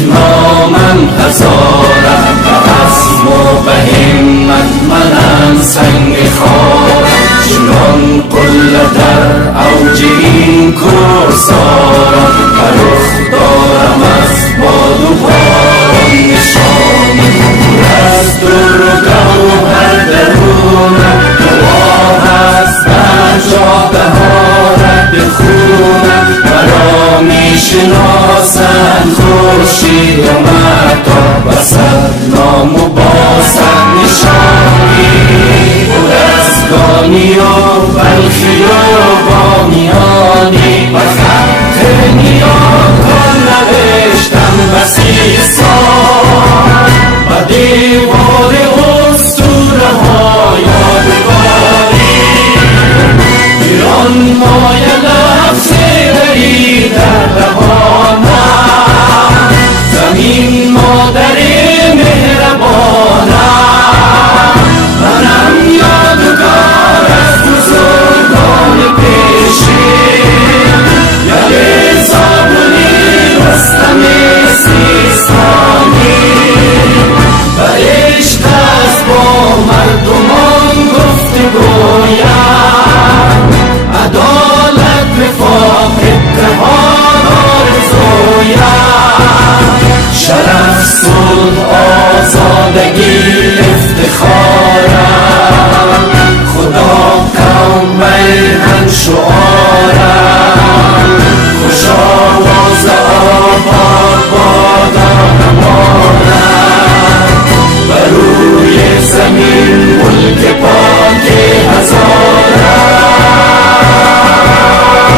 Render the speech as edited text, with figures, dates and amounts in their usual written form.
نامم هزارم، به عزم و به همت منم سنگ خارم. چنان قله در اوج این کوهسارم، به رخ دارم از باد و باران نشانی. از در و گوهر درونم گواه است بر جا بهارت بخونم. مرا میشناسند خورشید و مهتاب، و صد نام و با صد نشانی. گلستانی و بلخی و بامیانی، و خط نیاکان نوشتم بسی سال. و دیوار اسطوره ها یادگاری، ایران مایه لفظ دری در لبانم. زمین مادر مهربانم، منم یادگار از بزرگان پیشین. یلی زابونی رستم سیستانی، و عشق است با مردمان گفتگویم. عدالت رفاق اتحاد آرزویم، شرف صلح آزادگی افتخارم. خدا قوم میهن شعارم،